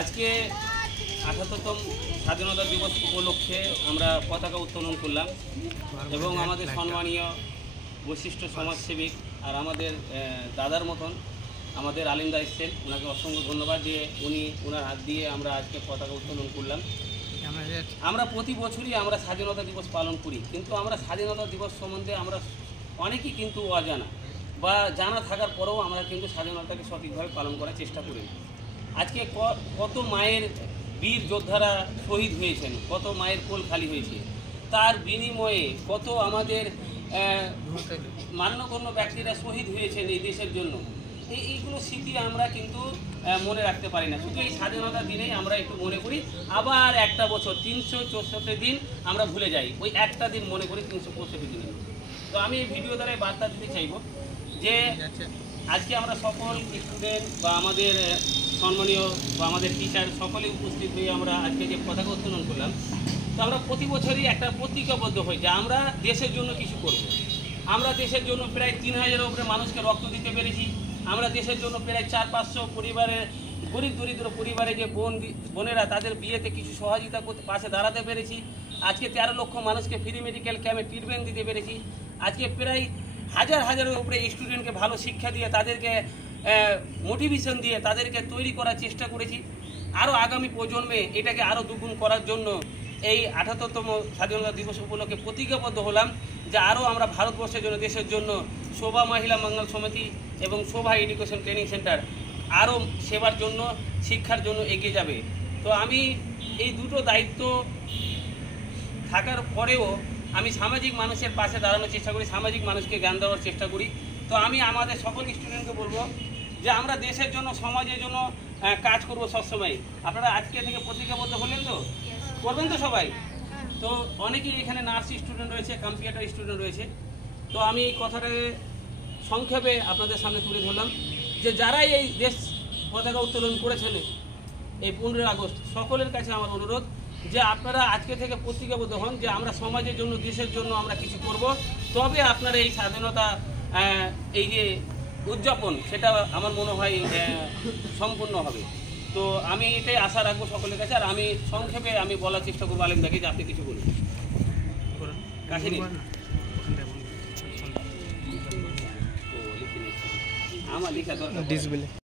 আজকে ৭৮তম স্বাধীনতা দিবস উপলক্ষে আমরা পতাকা উত্তোলন করলাম এবং আমাদের সম্মানীয় বৈশিষ্ট্য সমাজসেবিক আর আমাদের দাদার মতন আমাদের আলিমদা এসছেন, ওনাকে অসংখ্য ধন্যবাদ দিয়ে ওনার হাত দিয়ে আমরা আজকে পতাকা উত্তোলন করলাম। আমরা প্রতি বছরই আমরা স্বাধীনতা দিবস পালন করি, কিন্তু আমরা স্বাধীনতা দিবস সম্বন্ধে আমরা অনেকেই কিন্তু অজানা বা জানা থাকার পরেও আমরা কিন্তু স্বাধীনতাকে সঠিকভাবে পালন করার চেষ্টা করি। আজকে কত মায়ের বীর যোদ্ধারা শহীদ হয়েছেন, কত মায়ের কোল খালি হয়েছে, তার বিনিময়ে কত আমাদের মান্যগণ্য ব্যক্তিরা শহীদ হয়েছেন এই দেশের জন্য। এইগুলো স্মৃতি আমরা কিন্তু মনে রাখতে পারি না, শুধু এই স্বাধীনতার দিনেই আমরা একটু মনে করি। আবার একটা বছর ৩৬৪ দিন আমরা ভুলে যাই, ওই একটা দিন মনে করি ৩৬৪ দিনে। তো আমি এই ভিডিও দ্বারাই বার্তা দিতে চাইব যে আজকে আমরা সকল স্টুডেন্ট বা আমাদের সম্মানীয় বা আমাদের টিচার সকলেই উপস্থিত হয়ে আমরা আজকে যে পতাকা উত্তোলন করলাম, তো আমরা প্রতি বছরই একটা প্রতিজ্ঞাবদ্ধ হই যে আমরা দেশের জন্য কিছু করব। আমরা দেশের জন্য প্রায় ৩,০০০-এর উপরে মানুষকে রক্ত দিতে পেরেছি। আমরা দেশের জন্য প্রায় ৪-৫০০ পরিবারের গরিব দরিদ্র পরিবারে যে বোনেরা তাদের বিয়েতে কিছু সহযোগিতা করতে পাশে দাঁড়াতে পেরেছি। আজকে ১৩ লক্ষ মানুষকে ফ্রি মেডিকেল ক্যাম্পে ট্রিটমেন্ট দিতে পেরেছি। আজকে প্রায় হাজারের উপরে স্টুডেন্টকে ভালো শিক্ষা দিয়ে তাদেরকে মোটিভেশন দিয়ে তাদেরকে তৈরি করার চেষ্টা করেছি। আরও আগামী প্রজন্মে এটাকে আরও দুগুণ করার জন্য এই ৭৮তম স্বাধীনতা দিবস উপলক্ষে প্রতিজ্ঞাবদ্ধ হলাম যে আরও আমরা ভারতবর্ষের জন্য, দেশের জন্য শোভা মহিলা মঙ্গল সমিতি এবং শোভা এডুকেশন ট্রেনিং সেন্টার আরও সেবার জন্য, শিক্ষার জন্য এগিয়ে যাবে। তো আমি এই দুটো দায়িত্ব থাকার পরেও আমি সামাজিক মানুষের পাশে দাঁড়ানোর চেষ্টা করি, সামাজিক মানুষকে জ্ঞান দেওয়ার চেষ্টা করি। তো আমি আমাদের সকল স্টুডেন্টকে বলবো যে আমরা দেশের জন্য, সমাজের জন্য কাজ করব সবসময়। আপনারা আজকে থেকে প্রতিজ্ঞাবদ্ধ হলেন তো, করবেন তো সবাই? তো অনেকেই এখানে নার্স স্টুডেন্ট রয়েছে, কম্পিউটার স্টুডেন্ট রয়েছে। তো আমি এই কথাটাকে সংক্ষেপে আপনাদের সামনে তুলে ধরলাম যে যারাই এই দেশ পতাকা উত্তোলন করেছেন এই 15 আগস্ট, সকলের কাছে আমার অনুরোধ যে আপনারা আজকে থেকে প্রতিজ্ঞাবদ্ধ হন যে আমরা সমাজের জন্য, দেশের জন্য আমরা কিছু করব। তবে আপনারা এই স্বাধীনতা এই যে উদযাপন, সেটা আমার মনে হয় সম্পূর্ণ হবে। তো আমি এটাই আশা রাখবো সকলের কাছে। আর আমি সংক্ষেপে আমি বলার চেষ্টা করবো আলিমদাকে যে আপনি কিছু বলুন। কাছে নিন, আমার লেখা দরকার।